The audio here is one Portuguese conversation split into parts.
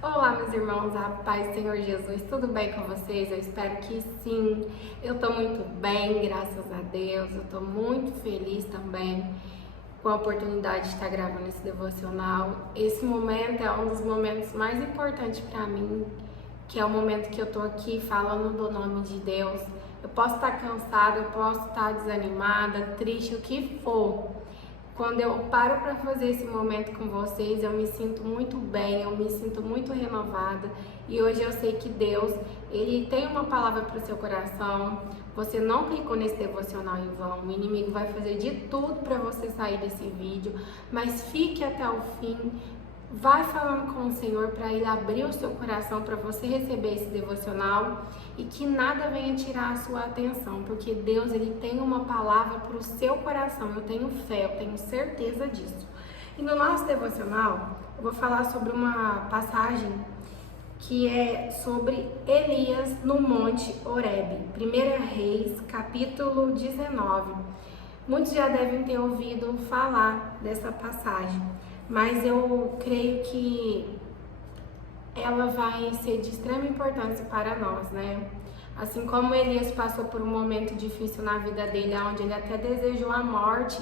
Olá, meus irmãos, a paz do Senhor Jesus, tudo bem com vocês? Eu espero que sim. Eu tô muito bem, graças a Deus. Eu tô muito feliz também com a oportunidade de estar gravando esse devocional. Esse momento é um dos momentos mais importantes para mim, que é o momento que eu tô aqui falando do nome de Deus. Eu posso estar cansada, eu posso estar desanimada, triste, o que for. Quando eu paro para fazer esse momento com vocês, eu me sinto muito bem, eu me sinto muito renovada. E hoje eu sei que Deus, Ele tem uma palavra para o seu coração. Você não clicou nesse devocional em vão. O inimigo vai fazer de tudo para você sair desse vídeo, mas fique até o fim. Vai falando com o Senhor para Ele abrir o seu coração para você receber esse devocional e que nada venha tirar a sua atenção, porque Deus, Ele tem uma palavra para o seu coração. Eu tenho fé, eu tenho certeza disso. E no nosso devocional, eu vou falar sobre uma passagem que é sobre Elias no Monte Horebe, 1 Reis, capítulo 19. Muitos já devem ter ouvido falar dessa passagem, mas eu creio que ela vai ser de extrema importância para nós, né? Assim como Elias passou por um momento difícil na vida dele, onde ele até desejou a morte,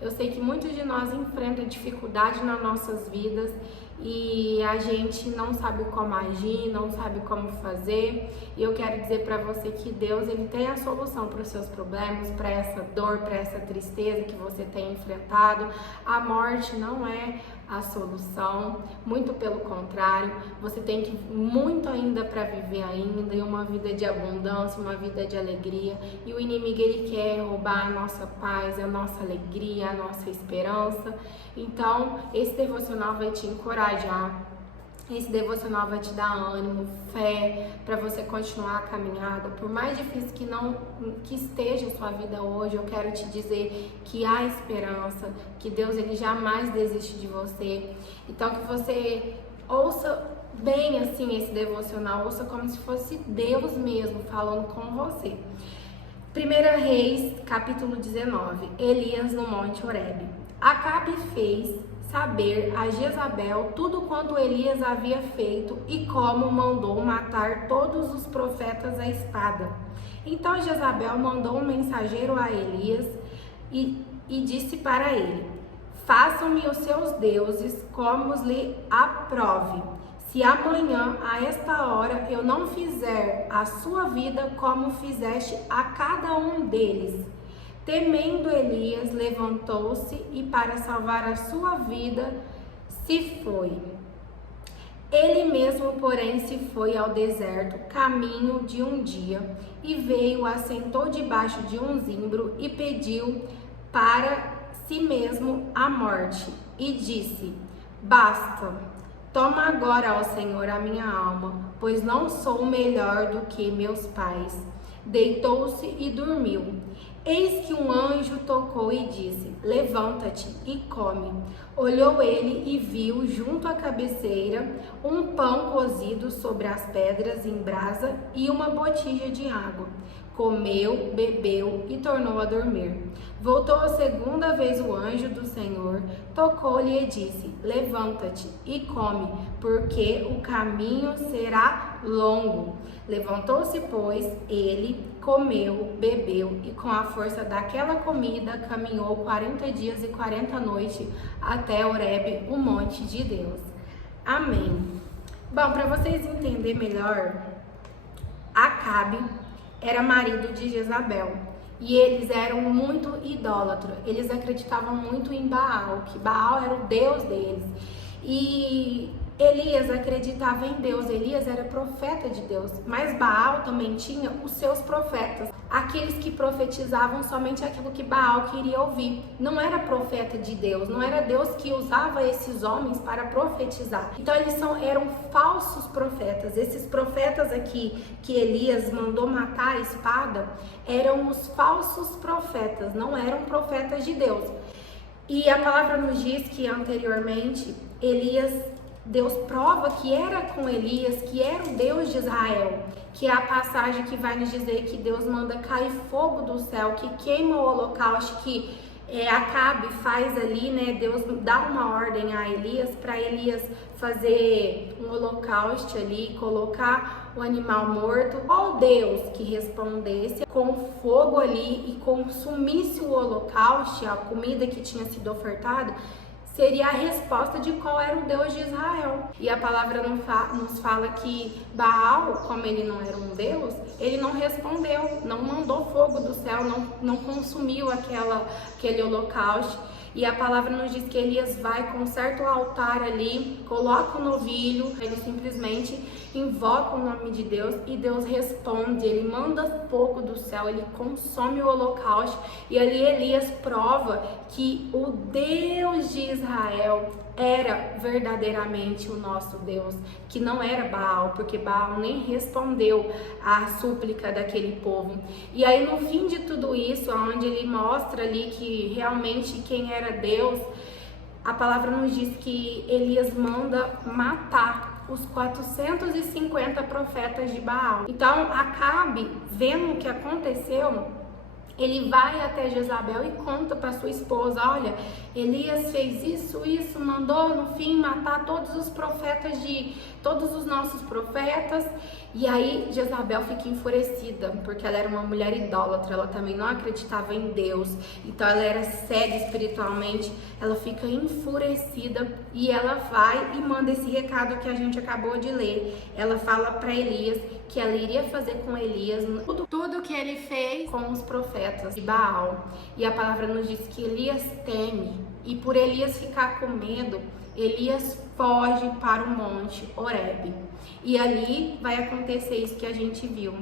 eu sei que muitos de nós enfrentam dificuldade nas nossas vidas e a gente não sabe como agir, não sabe como fazer. E eu quero dizer para você que Deus, Ele tem a solução para os seus problemas, para essa dor, para essa tristeza que você tem enfrentado. A morte não é a solução, muito pelo contrário, você tem muito ainda para viver ainda, e uma vida de abundância, uma vida de alegria, e o inimigo ele quer roubar a nossa paz, a nossa alegria, a nossa esperança. Então esse devocional vai te encorajar, esse devocional vai te dar ânimo, fé, para você continuar a caminhada. Por mais difícil que esteja a sua vida hoje, eu quero te dizer que há esperança, que Deus ele jamais desiste de você. Então que você ouça bem assim esse devocional, ouça como se fosse Deus mesmo falando com você. 1 Reis, capítulo 19, Elias no Monte Horebe. Acabe fez saber a Jezabel tudo quanto Elias havia feito e como mandou matar todos os profetas à espada. Então Jezabel mandou um mensageiro a Elias e disse para ele: façam-me os seus deuses como lhe aprove. Se amanhã, a esta hora, eu não fizer a sua vida como fizeste a cada um deles. Temendo Elias, levantou-se e para salvar a sua vida, se foi. Ele mesmo, porém, se foi ao deserto, caminho de um dia, e veio, assentou debaixo de um zimbro e pediu para si mesmo a morte, e disse: basta, toma agora, ó Senhor, a minha alma, pois não sou melhor do que meus pais. Deitou-se e dormiu. Eis que um anjo tocou e disse: levanta-te e come. Olhou ele e viu junto à cabeceira um pão cozido sobre as pedras em brasa e uma botija de água. Comeu, bebeu e tornou a dormir. Voltou a segunda vez o anjo do Senhor, tocou-lhe e disse: levanta-te e come, porque o caminho será longo. Levantou-se, pois, ele, comeu, bebeu e com a força daquela comida caminhou 40 dias e 40 noites até Horebe, o monte de Deus. Amém. Bom, para vocês entenderem melhor, Acabe era marido de Jezabel e eles eram muito idólatros. Eles acreditavam muito em Baal, que Baal era o deus deles. E Elias acreditava em Deus, Elias era profeta de Deus, mas Baal também tinha os seus profetas, aqueles que profetizavam somente aquilo que Baal queria ouvir. Não era profeta de Deus, não era Deus que usava esses homens para profetizar. Então eles eram falsos profetas. Esses profetas aqui que Elias mandou matar a espada eram os falsos profetas, não eram profetas de Deus. E a palavra nos diz que anteriormente Deus prova que era com Elias, que era o Deus de Israel, que é a passagem que vai nos dizer que Deus manda cair fogo do céu, que queima o holocausto, que Acabe faz ali, né? Deus dá uma ordem a Elias para Elias fazer um holocausto ali, colocar o animal morto. Qual Deus que respondesse com fogo ali e consumisse o holocausto, a comida que tinha sido ofertada, seria a resposta de qual era o Deus de Israel. E a palavra nos fala que Baal, como ele não era um Deus, ele não respondeu, não mandou fogo do céu, não consumiu aquele holocausto. E a palavra nos diz que Elias vai, conserta o altar ali, coloca o novilho, ele simplesmente invoca o nome de Deus e Deus responde, ele manda fogo do céu, ele consome o holocausto e ali Elias prova que o Deus de Israel era verdadeiramente o nosso Deus, que não era Baal, porque Baal nem respondeu à súplica daquele povo. E aí no fim de tudo isso, onde ele mostra ali que realmente quem era Deus, a palavra nos diz que Elias manda matar os 450 profetas de Baal. Então Acabe, vendo o que aconteceu, ele vai até Jezabel e conta para sua esposa, olha, Elias fez isso, mandou no fim matar todos os profetas todos os nossos profetas. E aí Jezabel fica enfurecida, porque ela era uma mulher idólatra, ela também não acreditava em Deus, então ela era cega espiritualmente, ela fica enfurecida e ela vai e manda esse recado que a gente acabou de ler. Ela fala para Elias que ela iria fazer com Elias tudo que ele fez com os profetas de Baal. E a palavra nos diz que Elias teme, e por Elias ficar com medo, Elias foge para o monte Horebe. E ali vai acontecer isso que a gente viu.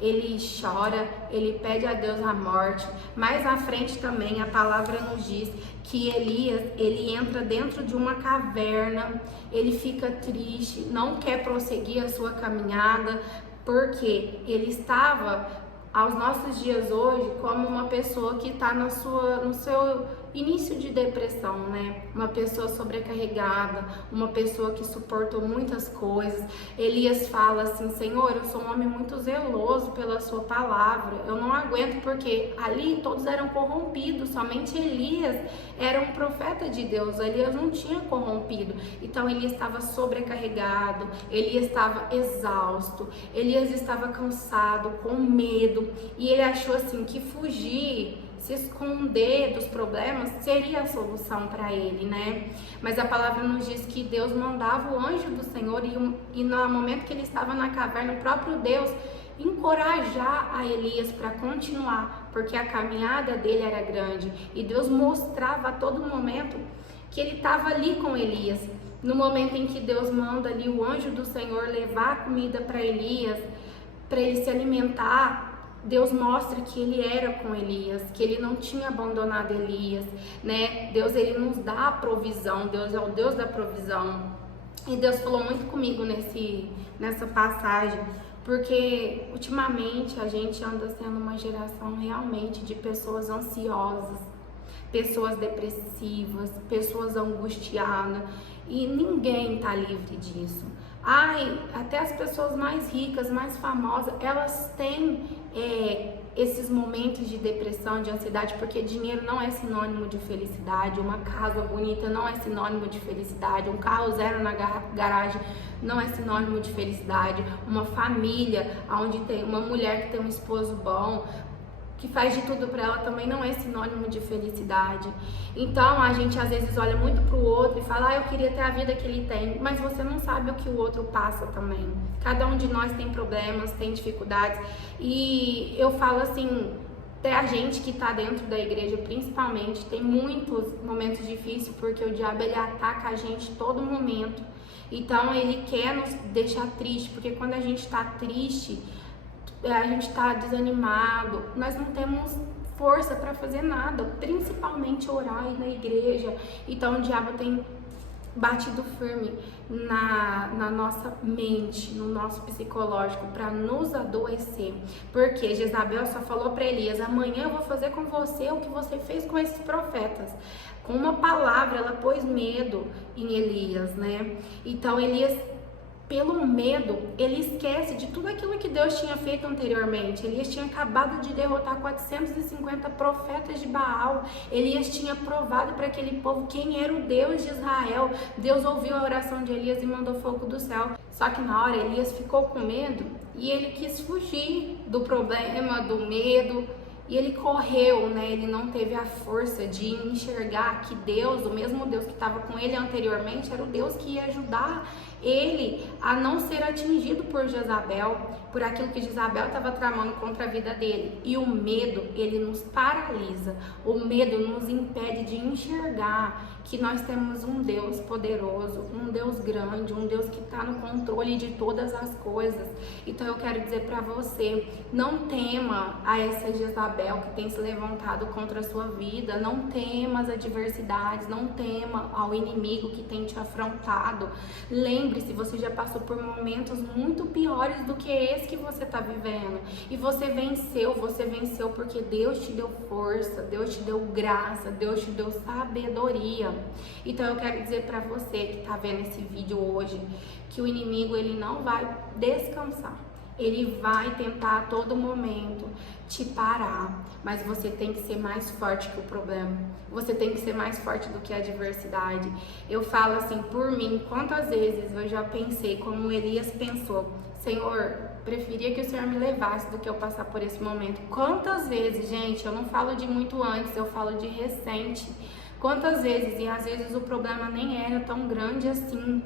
Ele chora, ele pede a Deus a morte. Mais à frente também a palavra nos diz que Elias, ele entra dentro de uma caverna, ele fica triste, não quer prosseguir a sua caminhada, porque ele estava, aos nossos dias hoje, como uma pessoa que está no seu início de depressão, né? Uma pessoa sobrecarregada, uma pessoa que suportou muitas coisas. Elias fala assim, Senhor, eu sou um homem muito zeloso pela sua palavra, eu não aguento, porque ali todos eram corrompidos, somente Elias era um profeta de Deus, Elias não tinha corrompido. Então Elias estava sobrecarregado, Elias estava exausto, Elias estava cansado, com medo, e ele achou assim que fugir, se esconder dos problemas seria a solução para ele, né? Mas a palavra nos diz que Deus mandava o anjo do Senhor e no momento que ele estava na caverna, o próprio Deus encorajar a Elias para continuar, porque a caminhada dele era grande e Deus mostrava a todo momento que ele estava ali com Elias. No momento em que Deus manda ali o anjo do Senhor levar a comida para Elias, para ele se alimentar, Deus mostra que ele era com Elias, que ele não tinha abandonado Elias, né? Deus, ele nos dá a provisão, Deus é o Deus da provisão. E Deus falou muito comigo nessa passagem, porque ultimamente a gente anda sendo uma geração realmente de pessoas ansiosas, pessoas depressivas, pessoas angustiadas, e ninguém tá livre disso. Até as pessoas mais ricas, mais famosas, elas têm esses momentos de depressão, de ansiedade, porque dinheiro não é sinônimo de felicidade, uma casa bonita não é sinônimo de felicidade, um carro zero na garagem não é sinônimo de felicidade, uma família onde tem uma mulher que tem um esposo bom, que faz de tudo para ela, também não é sinônimo de felicidade. Então a gente às vezes olha muito pro outro e fala, eu queria ter a vida que ele tem, mas você não sabe o que o outro passa também. Cada um de nós tem problemas, tem dificuldades, e eu falo assim, até a gente que tá dentro da igreja principalmente, tem muitos momentos difíceis, porque o diabo ele ataca a gente todo momento. Então ele quer nos deixar triste, porque quando a gente tá triste, a gente está desanimado, nós não temos força para fazer nada, principalmente orar e na igreja. Então o diabo tem batido firme na nossa mente, no nosso psicológico, para nos adoecer. Porque Jezabel só falou para Elias, amanhã eu vou fazer com você o que você fez com esses profetas. Com uma palavra ela pôs medo em Elias, né? Então Elias pelo medo, ele esquece de tudo aquilo que Deus tinha feito anteriormente. Elias tinha acabado de derrotar 450 profetas de Baal. Elias tinha provado para aquele povo quem era o Deus de Israel. Deus ouviu a oração de Elias e mandou fogo do céu. Só que na hora Elias ficou com medo e ele quis fugir do problema, do medo. E ele correu, né? Ele não teve a força de enxergar que Deus, o mesmo Deus que estava com ele anteriormente, era o Deus que ia ajudar ele a não ser atingido por Jezabel, por aquilo que Jezabel estava tramando contra a vida dele. E o medo, ele nos paralisa. O medo nos impede de enxergar que nós temos um Deus poderoso, um Deus grande, um Deus que está no controle de todas as coisas. Então eu quero dizer para você, não tema a essa Jezabel que tem se levantado contra a sua vida, não tema as adversidades, não tema ao inimigo que tem te afrontado. Lembre-se, você já passou por momentos muito piores do que esse que você está vivendo. E você venceu porque Deus te deu força, Deus te deu graça, Deus te deu sabedoria. Então eu quero dizer para você que está vendo esse vídeo hoje, que o inimigo ele não vai descansar. Ele vai tentar a todo momento te parar, mas você tem que ser mais forte que o problema. Você tem que ser mais forte do que a adversidade. Eu falo assim, por mim, quantas vezes eu já pensei como Elias pensou: Senhor, preferia que o Senhor me levasse do que eu passar por esse momento. Quantas vezes, gente, eu não falo de muito antes, eu falo de recente. Quantas vezes, e às vezes o problema nem era tão grande assim,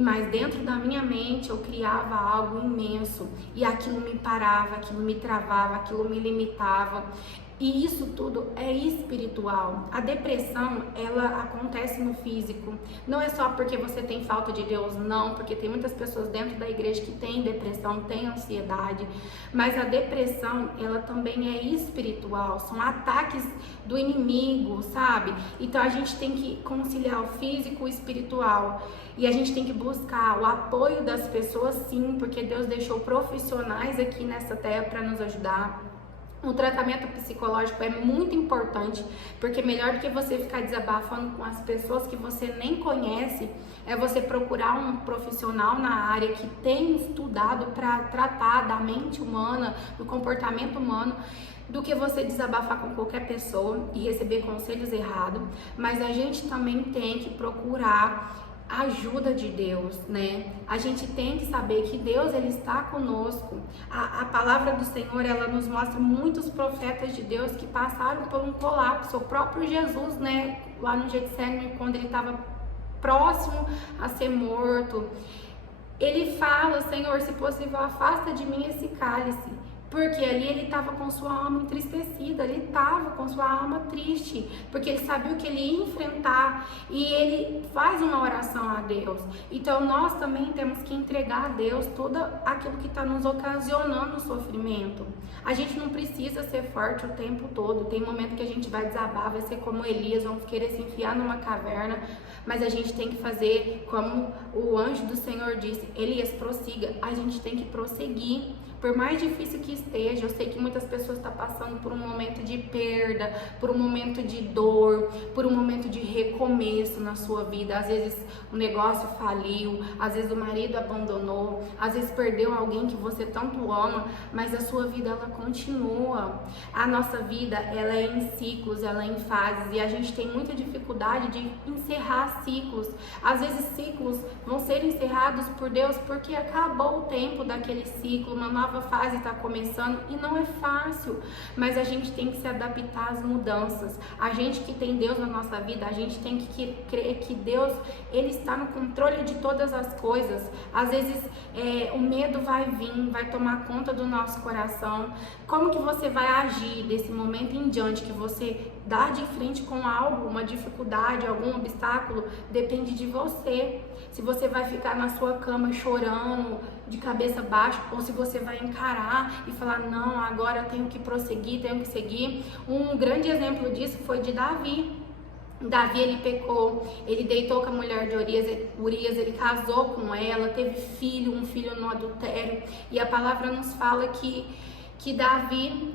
mas dentro da minha mente eu criava algo imenso e aquilo me parava, aquilo me travava, aquilo me limitava. E isso tudo é espiritual. A depressão, ela acontece no físico. Não é só porque você tem falta de Deus, não, porque tem muitas pessoas dentro da igreja que têm depressão, têm ansiedade. Mas a depressão, ela também é espiritual. São ataques do inimigo, sabe? Então a gente tem que conciliar o físico e o espiritual. E a gente tem que buscar o apoio das pessoas, sim, porque Deus deixou profissionais aqui nessa terra para nos ajudar. O tratamento psicológico é muito importante, porque melhor do que você ficar desabafando com as pessoas que você nem conhece, é você procurar um profissional na área que tem estudado para tratar da mente humana, do comportamento humano, do que você desabafar com qualquer pessoa e receber conselhos errados. Mas a gente também tem que procurar ajuda de Deus, né? A gente tem que saber que Deus, ele está conosco. A palavra do Senhor, ela nos mostra muitos profetas de Deus que passaram por um colapso. O próprio Jesus, né, lá no Getsemane, quando ele estava próximo a ser morto, ele fala: Senhor, se possível, afasta de mim esse cálice. Porque ali ele estava com sua alma entristecida, ele estava com sua alma triste, porque ele sabia o que ele ia enfrentar, e ele faz uma oração a Deus. Então nós também temos que entregar a Deus tudo aquilo que está nos ocasionando o sofrimento. A gente não precisa ser forte o tempo todo. Tem momento que a gente vai desabar, vai ser como Elias, vamos querer se enfiar numa caverna, mas a gente tem que fazer como o anjo do Senhor disse: Elias, prossiga. A gente tem que prosseguir. Por mais difícil que esteja, eu sei que muitas pessoas estão passando por um momento de perda, por um momento de dor, por um momento de recomeço na sua vida. Às vezes o negócio faliu, às vezes o marido abandonou, às vezes perdeu alguém que você tanto ama, mas a sua vida, ela continua. A nossa vida, ela é em ciclos, ela é em fases, e a gente tem muita dificuldade de encerrar ciclos. Às vezes ciclos vão ser encerrados por Deus porque acabou o tempo daquele ciclo, uma nova fase está começando, e não é fácil, mas a gente tem que se adaptar às mudanças. A gente que tem Deus na nossa vida, a gente tem que crer que Deus, ele está no controle de todas as coisas. Às vezes o medo vai vir, vai tomar conta do nosso coração. Como que você vai agir desse momento em diante que você dá de frente com algo, uma dificuldade, algum obstáculo, depende de você. Se você vai ficar na sua cama chorando, de cabeça baixa, ou se você vai encarar e falar: não, agora eu tenho que prosseguir, tenho que seguir. Um grande exemplo disso foi de Davi. Davi, ele pecou, ele deitou com a mulher de Urias, ele casou com ela, teve filho, um filho no adultério, e a palavra nos fala que Davi,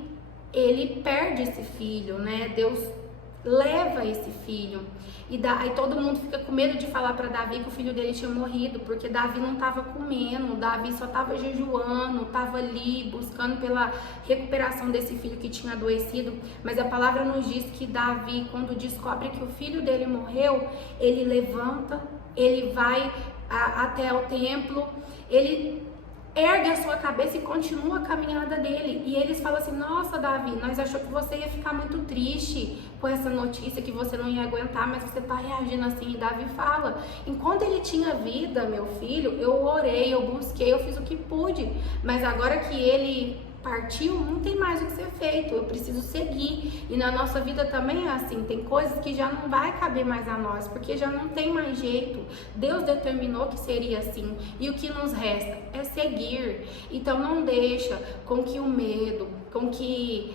ele perde esse filho, né? Deus leva esse filho. Aí todo mundo fica com medo de falar para Davi que o filho dele tinha morrido, porque Davi não estava comendo, Davi só estava jejuando, estava ali buscando pela recuperação desse filho que tinha adoecido. Mas a palavra nos diz que Davi, quando descobre que o filho dele morreu, ele levanta, ele vai até o templo, ele ergue a sua cabeça e continua a caminhada dele. E eles falam assim: nossa, Davi, nós achou que você ia ficar muito triste com essa notícia, que você não ia aguentar, mas você tá reagindo assim. E Davi fala: enquanto ele tinha vida, meu filho, eu orei, eu busquei, eu fiz o que pude, mas agora que ele partiu, não tem mais o que ser feito, eu preciso seguir. E na nossa vida também é assim, tem coisas que já não vai caber mais a nós, porque já não tem mais jeito. Deus determinou que seria assim, e o que nos resta é seguir. Então não deixa com que o medo, com que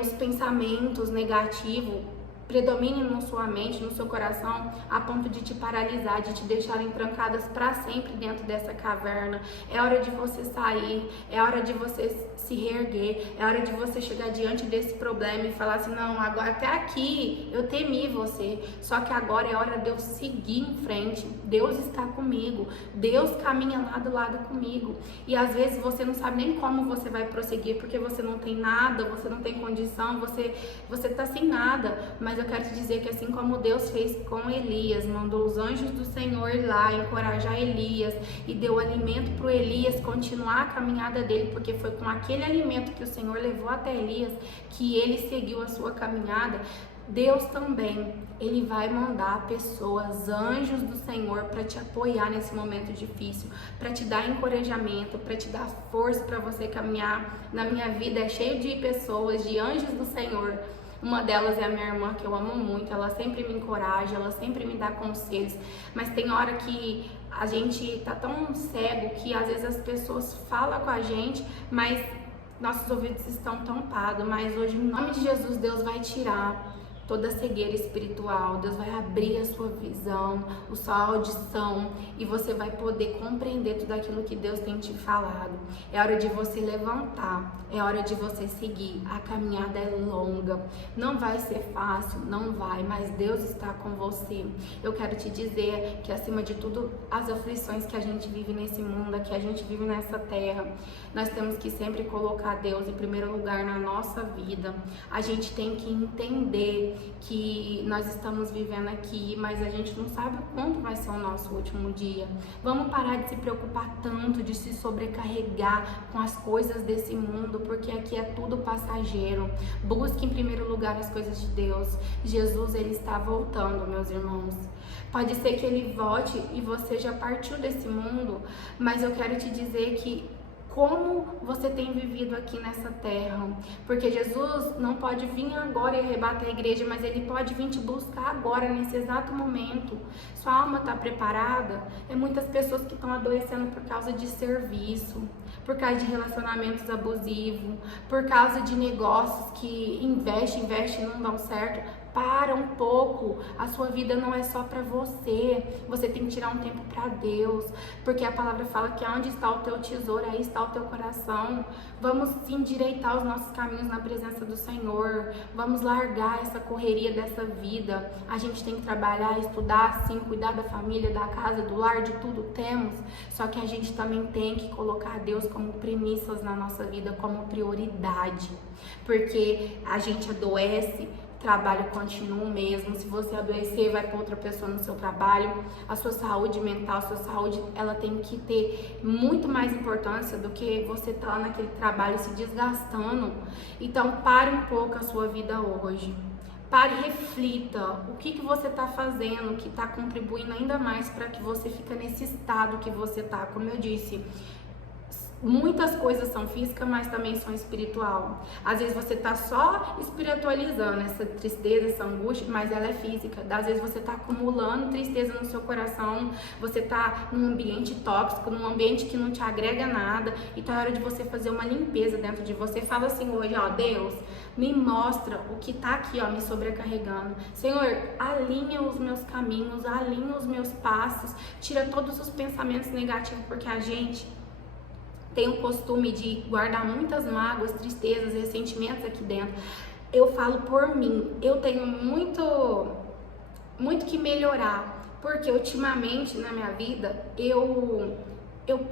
os pensamentos negativos predominem na sua mente, no seu coração, a ponto de te paralisar, de te deixarem trancadas para sempre dentro dessa caverna. É hora de você sair, é hora de você se reerguer, é hora de você chegar diante desse problema e falar assim: não, agora até aqui eu temi você, só que agora é hora de eu seguir em frente. Deus está comigo, Deus caminha lado a lado comigo. E às vezes você não sabe nem como você vai prosseguir, porque você não tem nada, você não tem condição, você tá sem nada. Mas eu quero te dizer que assim como Deus fez com Elias, mandou os anjos do Senhor ir lá encorajar Elias e deu alimento para o Elias continuar a caminhada dele, porque foi com aquele alimento que o Senhor levou até Elias que ele seguiu a sua caminhada. Deus também, Ele vai mandar pessoas, anjos do Senhor, para te apoiar nesse momento difícil, para te dar encorajamento, para te dar força para você caminhar. Na minha vida é cheio de pessoas, de anjos do Senhor. Uma delas é a minha irmã, que eu amo muito, ela sempre me encoraja, ela sempre me dá conselhos, mas tem hora que a gente tá tão cego que às vezes as pessoas falam com a gente, mas nossos ouvidos estão tampados. Mas hoje, em nome de Jesus, Deus vai tirar toda a cegueira espiritual, Deus vai abrir a sua visão, a sua audição, e você vai poder compreender tudo aquilo que Deus tem te falado. É hora de você levantar, é hora de você seguir. A caminhada é longa, não vai ser fácil, não vai, mas Deus está com você. Eu quero te dizer que acima de tudo, as aflições que a gente vive nesse mundo, que a gente vive nessa terra, nós temos que sempre colocar Deus em primeiro lugar na nossa vida. A gente tem que entender que nós estamos vivendo aqui, mas a gente não sabe quando vai ser o nosso último dia. Vamos parar de se preocupar tanto, de se sobrecarregar com as coisas desse mundo, porque aqui é tudo passageiro. Busque em primeiro lugar as coisas de Deus. Jesus, Ele está voltando, meus irmãos. Pode ser que Ele volte e você já partiu desse mundo, mas eu quero te dizer que como você tem vivido aqui nessa terra, porque Jesus não pode vir agora e arrebatar a igreja, mas Ele pode vir te buscar agora, nesse exato momento. Sua alma está preparada? É muitas pessoas que estão adoecendo por causa de serviço, por causa de relacionamentos abusivos, por causa de negócios que investe e não dão certo. Para um pouco, a sua vida não é só para você, você tem que tirar um tempo para Deus, porque a palavra fala que onde está o teu tesouro, aí está o teu coração. Vamos endireitar os nossos caminhos na presença do Senhor, vamos largar essa correria dessa vida. A gente tem que trabalhar, estudar, sim, cuidar da família, da casa, do lar, de tudo temos, só que a gente também tem que colocar Deus como premissas na nossa vida, como prioridade, porque a gente adoece, trabalho continua mesmo. Se você adoecer, vai para outra pessoa no seu trabalho. A sua saúde mental, a sua saúde, ela tem que ter muito mais importância do que você estar naquele trabalho se desgastando. Então, pare um pouco a sua vida hoje. Pare e reflita o que você está fazendo, que está contribuindo ainda mais para que você fique nesse estado que você está. Como eu disse, muitas coisas são físicas, mas também são espiritual. Às vezes você tá só espiritualizando essa tristeza, essa angústia, mas ela é física. Às vezes você tá acumulando tristeza no seu coração, você tá num ambiente tóxico, num ambiente que não te agrega nada, e tá hora de você fazer uma limpeza dentro de você. Fala assim hoje, ó, Deus, me mostra o que tá aqui, ó, me sobrecarregando. Senhor, alinha os meus caminhos, alinha os meus passos, tira todos os pensamentos negativos, porque a gente tem o costume de guardar muitas mágoas, tristezas, ressentimentos aqui dentro. Eu falo por mim, eu tenho muito que melhorar, porque ultimamente na minha vida eu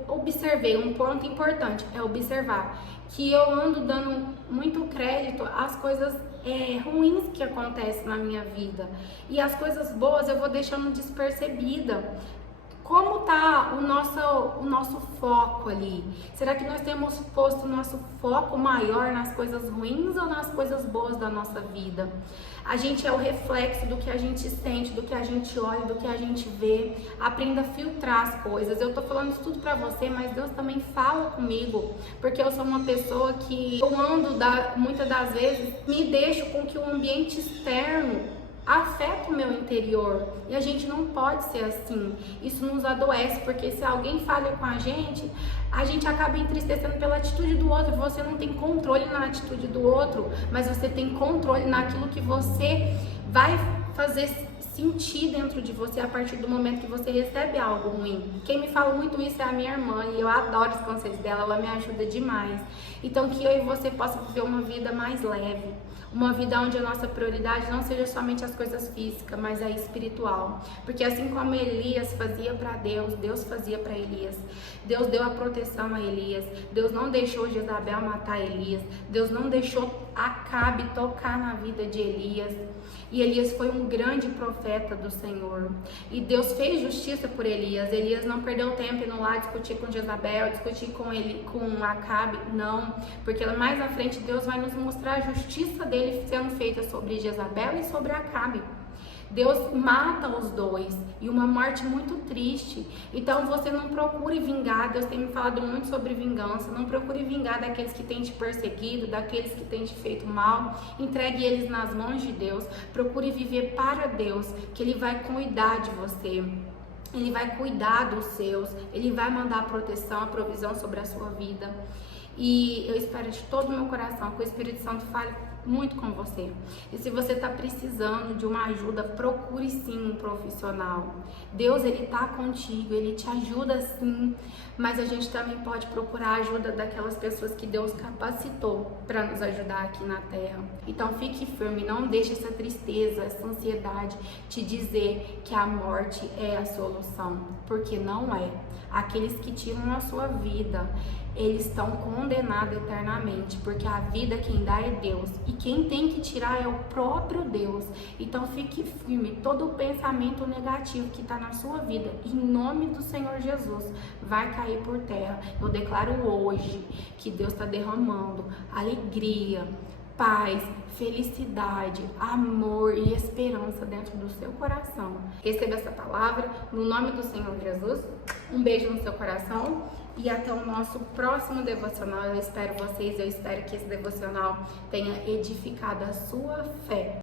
observei um ponto importante, é observar que eu ando dando muito crédito às coisas ruins que acontecem na minha vida, e as coisas boas eu vou deixando despercebida. Como tá o nosso foco ali? Será que nós temos posto o nosso foco maior nas coisas ruins ou nas coisas boas da nossa vida? A gente é o reflexo do que a gente sente, do que a gente olha, do que a gente vê. Aprenda a filtrar as coisas. Eu tô falando isso tudo pra você, mas Deus também fala comigo, porque eu sou uma pessoa que eu ando, muitas das vezes, me deixo com que o ambiente externo afeta o meu interior, e a gente não pode ser assim. Isso nos adoece, porque se alguém falha com a gente acaba entristecendo pela atitude do outro. Você não tem controle na atitude do outro, mas você tem controle naquilo que você vai fazer sentir dentro de você a partir do momento que você recebe algo ruim. Quem me fala muito isso é a minha irmã, e eu adoro os conselhos dela, ela me ajuda demais. Então que eu e você possam viver uma vida mais leve, uma vida onde a nossa prioridade não seja somente as coisas físicas, mas a espiritual. Porque assim como Elias fazia para Deus, Deus fazia para Elias. Deus deu a proteção a Elias. Deus não deixou Jezabel matar Elias. Deus não deixou Acabe tocar na vida de Elias. E Elias foi um grande profeta do Senhor. E Deus fez justiça por Elias. Elias não perdeu tempo indo lá discutir com Jezabel, discutir com Acabe. Não, porque mais na frente Deus vai nos mostrar a justiça dele sendo feita sobre Jezabel e sobre Acabe. Deus mata os dois, e uma morte muito triste. Então você não procure vingar. Deus tem me falado muito sobre vingança. Não procure vingar daqueles que têm te perseguido, daqueles que têm te feito mal. Entregue eles nas mãos de Deus. Procure viver para Deus, que Ele vai cuidar de você. Ele vai cuidar dos seus. Ele vai mandar a proteção, a provisão sobre a sua vida. E eu espero de todo o meu coração que o Espírito Santo fale muito com você. E se você está precisando de uma ajuda, procure sim um profissional. Deus, Ele está contigo, Ele te ajuda sim, mas a gente também pode procurar a ajuda daquelas pessoas que Deus capacitou para nos ajudar aqui na Terra. Então fique firme, não deixe essa tristeza, essa ansiedade te dizer que a morte é a solução, porque não é. Aqueles que tiram a sua vida, eles estão condenados eternamente, porque a vida quem dá é Deus, e quem tem que tirar é o próprio Deus. Então fique firme, todo o pensamento negativo que está na sua vida, em nome do Senhor Jesus, vai cair por terra. Eu declaro hoje que Deus está derramando alegria, paz, felicidade, amor e esperança dentro do seu coração. Receba essa palavra no nome do Senhor Jesus. Um beijo no seu coração e até o nosso próximo devocional. Eu espero vocês, eu espero que esse devocional tenha edificado a sua fé.